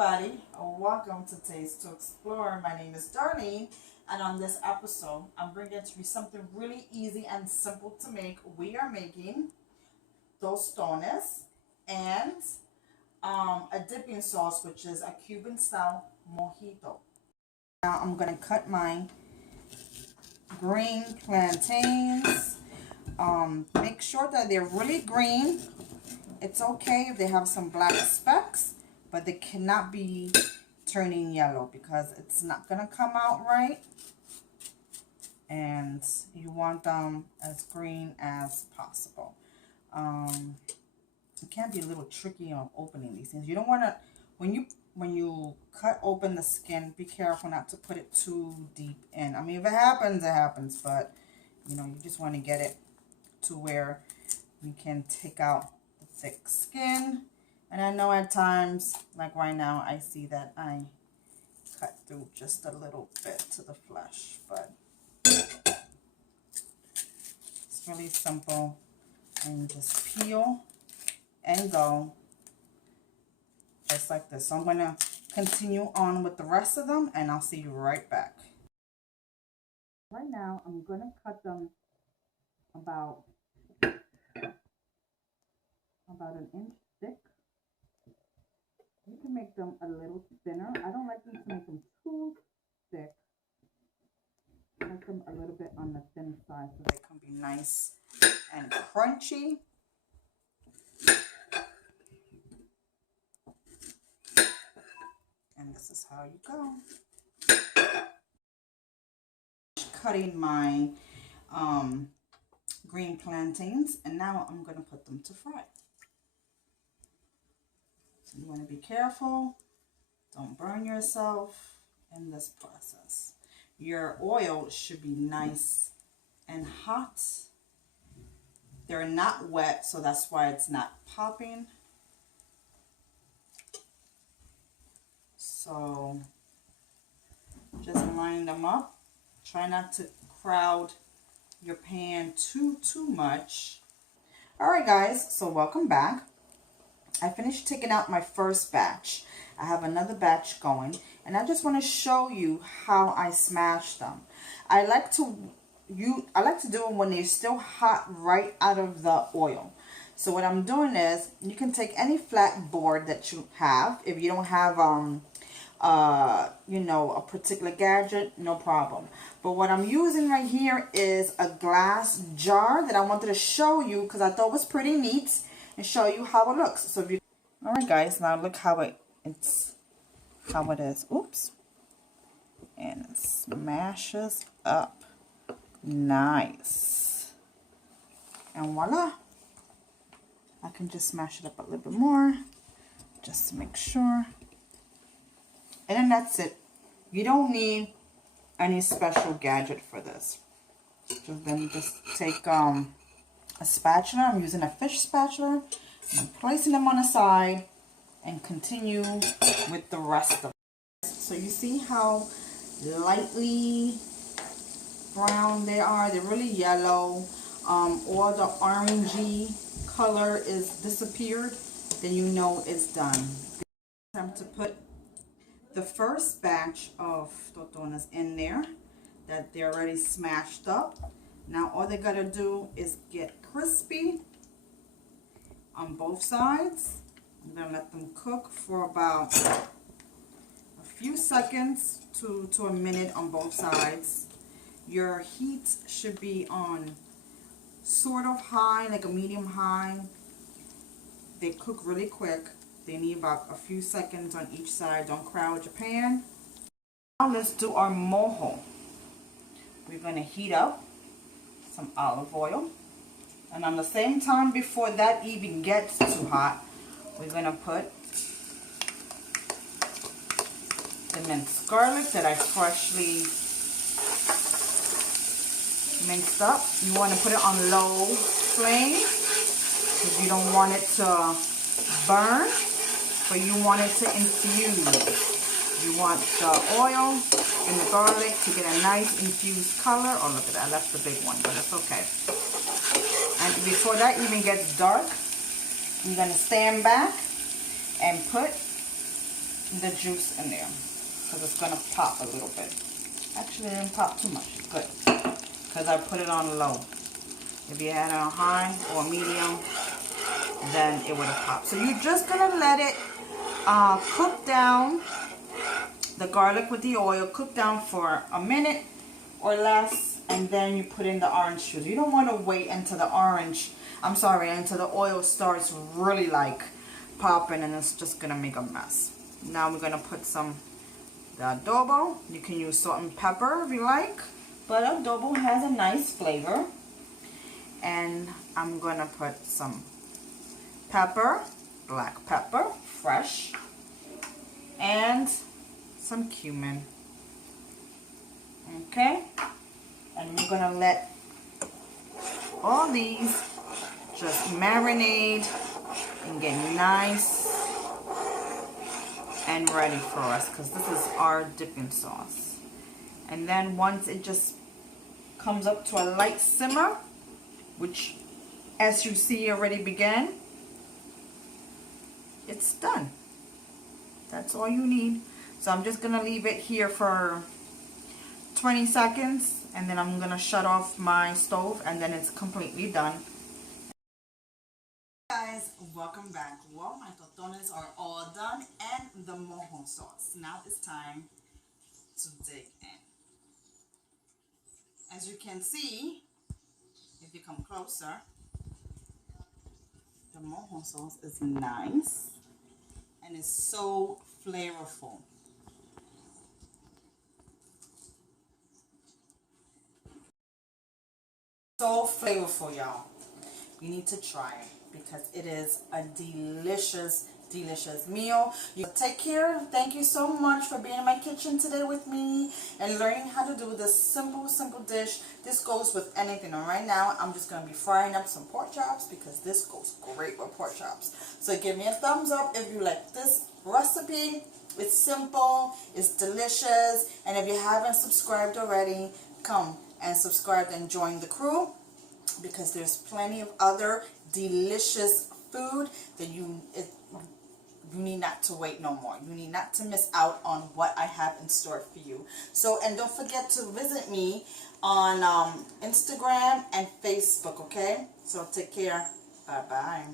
everybody. Welcome to Taste to Explore. My name is Darlene, and on this episode, I'm bringing to you something really easy and simple to make. We are making tostones and a dipping sauce, which is a Cuban style mojito. Now I'm gonna cut my green plantains. Make sure that they're really green. It's okay if they have some black specks, but they cannot be turning yellow because it's not gonna come out right. And you want them as green as possible. It can be a little tricky on opening these things. You don't want to, when you cut open the skin, be careful not to put it too deep in. I mean, if it happens, it happens, but you know, you just want to get it to where you can take out the thick skin. And I know at times, like right now, I see that I cut through just a little bit to the flesh, but it's really simple. And you just peel and go just like this. So I'm going to continue on with the rest of them, and I'll see you right back. Right now, I'm going to cut them about an inch thick. You can make them a little thinner. I don't like them to make them too thick. I like them a little bit on the thin side so they can be nice and crunchy. And this is how you go. Cutting my green plantains, and now I'm going to put them to fry. So you want to be careful. Don't burn yourself in this process. Your oil should be nice and hot. They're not wet, so that's why it's not popping. So just line them up. Try not to crowd your pan too much. All right, guys, so welcome back. I finished taking out my first batch. I have another batch going, and I just want to show you how I smash them. I like to do it when they're still hot right out of the oil. So what I'm doing is, you can take any flat board that you have. If you don't have you know, a particular gadget, no problem. But what I'm using right here is a glass jar that I wanted to show you because I thought it was pretty neat and show you how it looks. So if you, all right, guys, now look how it is. Oops, and it smashes up nice, and voila. I can just smash it up a little bit more just to make sure. And then that's it. You don't need any special gadget for this. Just take a spatula. I'm using a fish spatula. I'm placing them on the side and continue with the rest of them. So you see how lightly brown they are. They're really yellow. All the orangey color is disappeared. Then you know it's done. Time to put the first batch of tostones in there that they're already smashed up. Now all they gotta do is get crispy on both sides. I'm gonna let them cook for about a few seconds to a minute on both sides. Your heat should be on sort of high, like a medium high. They cook really quick. They need about a few seconds on each side. Don't crowd your pan. Now let's do our mojo. We're going to heat up some olive oil. And on the same time, before that even gets too hot, we're going to put the minced garlic that I freshly minced up. You want to put it on low flame because you don't want it to burn. But you want it to infuse. You want the oil and the garlic to get a nice infused color. Oh, look at that. That's the big one, but it's okay. And before that even gets dark, I'm going to stand back and put the juice in there because it's going to pop a little bit. Actually, it didn't pop too much. Good. Because I put it on low. If you had it on high or medium, then it would have popped. So you're just going to let it cook down, the garlic with the oil, cook down for a minute or less, and then you put in the orange juice. You don't want to wait until the until the oil starts really like popping, and it's just going to make a mess. Now we're going to put the adobo. You can use salt and pepper if you like, but adobo has a nice flavor. And I'm going to put some pepper, black pepper, fresh, and some cumin. Okay? And we're going to let all these just marinate and get nice and ready for us, because this is our dipping sauce. And then once it just comes up to a light simmer, which as you see already began, it's done. That's all you need. So I'm just gonna leave it here for 20 seconds, and then I'm gonna shut off my stove, and then it's completely done. Guys, welcome back. Well, my tostones are all done, and the mojo sauce. Now it's time to dig in. As you can see, if you come closer, the mojo sauce is nice and it's so flavorful. So flavorful, y'all. You need to try it because it is a delicious meal. You take care. Thank you so much for being in my kitchen today with me and learning how to do this simple dish. This goes with anything. And right now I'm just going to be frying up some pork chops because this goes great with pork chops. So give me a thumbs up if you like this recipe. It's simple, it's delicious, and if you haven't subscribed already, come and subscribe and join the crew, because there's plenty of other delicious food that you need not to wait no more. You need not to miss out on what I have in store for you. So, and don't forget to visit me on Instagram and Facebook, okay? So take care. Bye-bye.